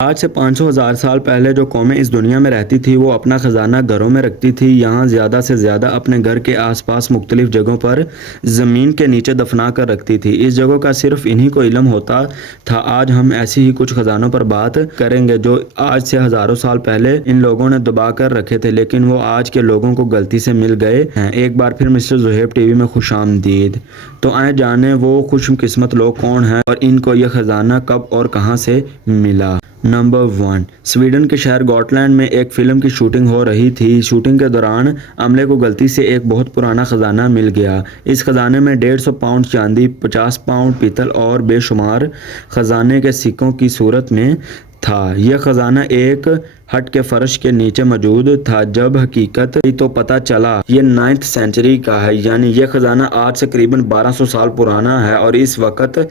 आज से 500,000 साल पहले जो कौमें इस दुनिया में रहती थी वो अपना ख़जाना घरों में रखती थी। यहाँ ज़्यादा से ज़्यादा अपने घर के आसपास मुख्तलिफ़ जगहों पर ज़मीन के नीचे दफना कर रखती थी। इस जगहों का सिर्फ इन्हीं को इल्म होता था। आज हम ऐसी ही कुछ ख़जानों पर बात करेंगे जो आज से हज़ारों साल पहले इन लोगों ने दबा कर रखे थे, लेकिन वो आज के लोगों को गलती से मिल गए हैं। एक बार फिर मिस्टर ज़ुहैब टीवी में खुशामदीद। तो आए जाने वो खुशकिस्मत लोग कौन हैं और इनको ये ख़जाना कब और कहाँ से मिला। नंबर 1, स्वीडन के शहर गोटलैंड में एक फ़िल्म की शूटिंग हो रही थी। शूटिंग के दौरान अमले को गलती से एक बहुत पुराना ख़जाना मिल गया। इस ख़जाने में 150 पाउंड चांदी, 50 पाउंड पीतल और बेशुमार ख़जाने के सिक्कों की सूरत में था। यह ख़जाना एक हट के फर्श के नीचे मौजूद था। जब हकीकत तो पता चला ये 9th सेंचुरी का है, यानी यह ख़जाना आज से करीबन 1200 साल पुराना है और इस वक्त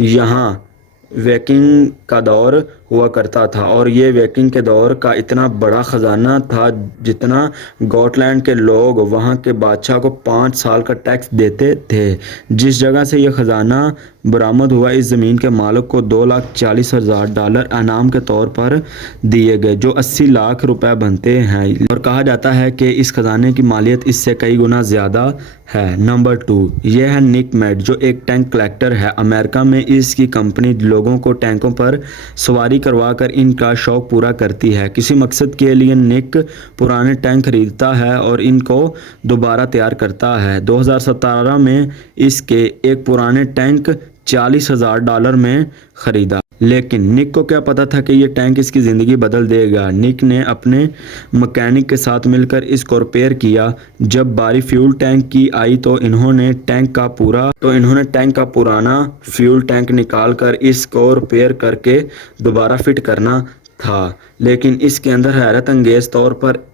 यहाँ वैकिंग का दौर हुआ करता था और ये वैकिंग के दौर का इतना बड़ा ख़जाना था जितना गोटलैंड के लोग वहाँ के बादशाह को 5 साल का टैक्स देते थे। जिस जगह से ये ख़जाना बरामद हुआ, इस ज़मीन के मालिक को $2,40,000 इनाम के तौर पर दिए गए, जो 80 लाख रुपए बनते हैं और कहा जाता है कि इस ख़जाने की मालियत इससे कई गुना ज़्यादा है। नंबर 2, यह है निक मेड, जो एक टैंक कलेक्टर है। अमेरिका में इसकी कंपनी लोगों को टैंकों पर सवारी करवाकर इनका शौक पूरा करती है। किसी मकसद के लिए निक पुराने टैंक खरीदता है और इनको दोबारा तैयार करता है। 2017 में इसके एक पुराने टैंक $40,000 में ख़रीदा, लेकिन निक को क्या पता था कि ये टैंक इसकी ज़िंदगी बदल देगा। निक ने अपने मैकेनिक के साथ मिलकर इसको रिपेयर किया। जब बारी फ्यूल टैंक की आई तो इन्होंने टैंक का पुराना फ्यूल टैंक निकाल कर इसको रिपेयर करके दोबारा फिट करना था, लेकिन इसके अंदर हैरत अंगेज़ तौर पर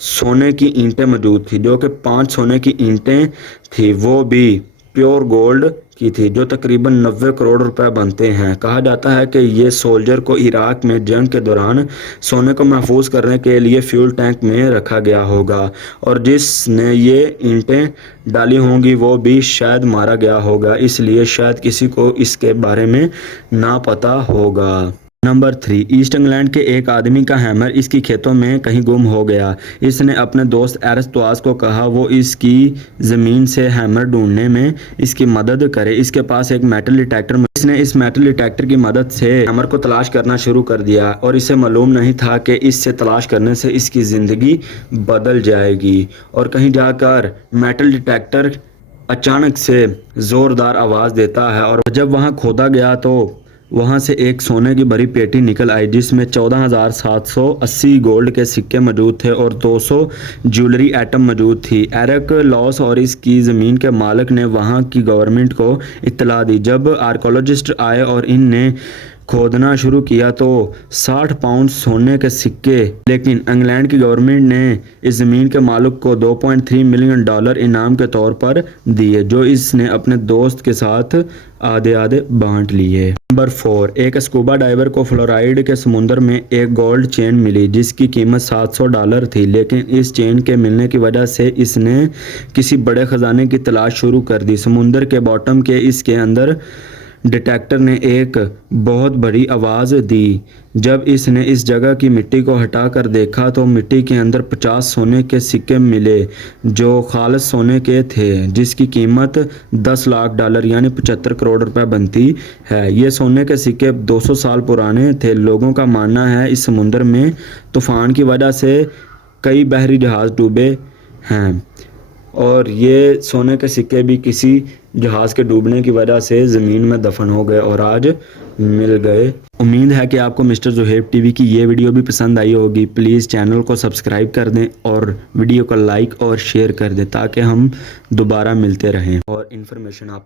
सोने की ईंटें मौजूद थी, जो कि 5 सोने की ईंटें थी, वो भी प्योर गोल्ड की थी, जो तकरीबन 90 करोड़ रुपए बनते हैं। कहा जाता है कि ये सोल्जर को इराक में जंग के दौरान सोने को महफूज करने के लिए फ्यूल टैंक में रखा गया होगा और जिसने ये ईंटें डाली होंगी वो भी शायद मारा गया होगा, इसलिए शायद किसी को इसके बारे में ना पता होगा। नंबर 3, ईस्ट इंग्लैंड के एक आदमी का हैमर इसकी खेतों में कहीं गुम हो गया। इसने अपने दोस्त एरिस्टोआस को कहा वो इसकी ज़मीन से हैमर ढूंढने में इसकी मदद करे। इसके पास एक मेटल डिटेक्टर, इसने इस मेटल डिटेक्टर की मदद से हैमर को तलाश करना शुरू कर दिया और इसे मालूम नहीं था कि इससे तलाश करने से इसकी ज़िंदगी बदल जाएगी। और कहीं जाकर मेटल डिटेक्टर अचानक से ज़ोरदार आवाज़ देता है और जब वहाँ खोदा गया तो वहाँ से एक सोने की भरी पेटी निकल आई, जिसमें 14,780 गोल्ड के सिक्के मौजूद थे और 200 ज्वेलरी आइटम मौजूद थी। एरिक लॉस और इसकी ज़मीन के मालिक ने वहाँ की गवर्नमेंट को इत्तला दी। जब आर्कोलॉजिस्ट आए और इनने खोदना शुरू किया तो 60 पाउंड सोने के सिक्के, लेकिन इंग्लैंड की गवर्नमेंट ने इस ज़मीन के मालिक को $2.3 मिलियन इनाम के तौर पर दिए, जो इसने अपने दोस्त के साथ आधे आधे बांट लिए। नंबर 4, एक स्कूबा डाइवर को फ्लोराइड के समुंदर में एक गोल्ड चेन मिली जिसकी कीमत $700 थी, लेकिन इस चेन के मिलने की वजह से इसने किसी बड़े ख़जाने की तलाश शुरू कर दी। समुंदर के बॉटम के इसके अंदर डिटेक्टर ने एक बहुत बड़ी आवाज़ दी। जब इसने इस जगह की मिट्टी को हटाकर देखा तो मिट्टी के अंदर 50 सोने के सिक्के मिले जो खालिस सोने के थे, जिसकी कीमत $10 लाख यानी 75 करोड़ रुपए बनती है। ये सोने के सिक्के 200 साल पुराने थे। लोगों का मानना है इस समुंदर में तूफ़ान की वजह से कई बहरी जहाज़ डूबे हैं और ये सोने के सिक्के भी किसी जहाज़ के डूबने की वजह से ज़मीन में दफन हो गए और आज मिल गए। उम्मीद है कि आपको मिस्टर ज़ुहैब टीवी की ये वीडियो भी पसंद आई होगी। प्लीज़ चैनल को सब्सक्राइब कर दें और वीडियो को लाइक और शेयर कर दें ताकि हम दोबारा मिलते रहें और इन्फॉर्मेशन आप तक